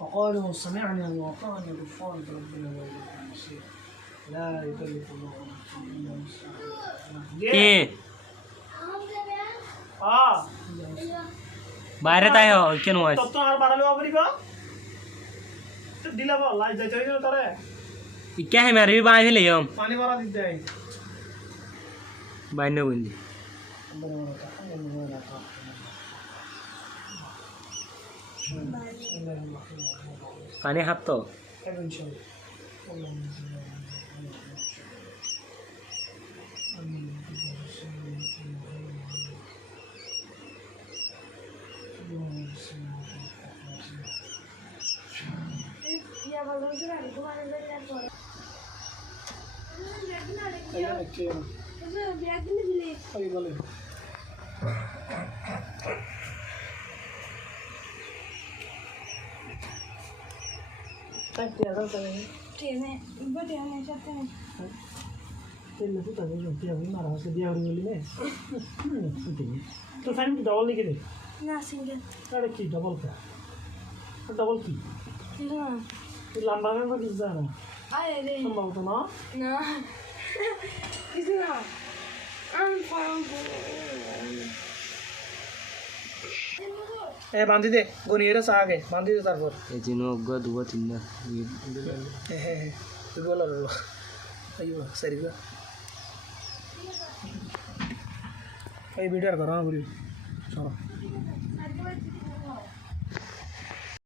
وقالوا سمعنا وأطعنا غفرانك ربنا وإليك المصير لا يكلف الله نفسا إلا وسعها কি বাইরে তাই কেন হয় তত আর বাড়ালে পারিবা দিলা বল লাই যাইতে হইলো তোরে ইকা হে মারবি বাই ফেলে পানি ভরা দিতে আই বাইন বন্ধি পানি হাত তো तो फैन की डबल लिखे दे ना सिंगल अरे की डबल का डबल की लंबा में तो किस जाना आए रे संभव तो ना ना किसना I'm from ए बांधी दे गोनियरा सा आगे बांधी दे तार पर এই যে নগদ দুয়া তিন না तू बोला रो अयो सरी गया ए वीडियो करो ना पूरी चलो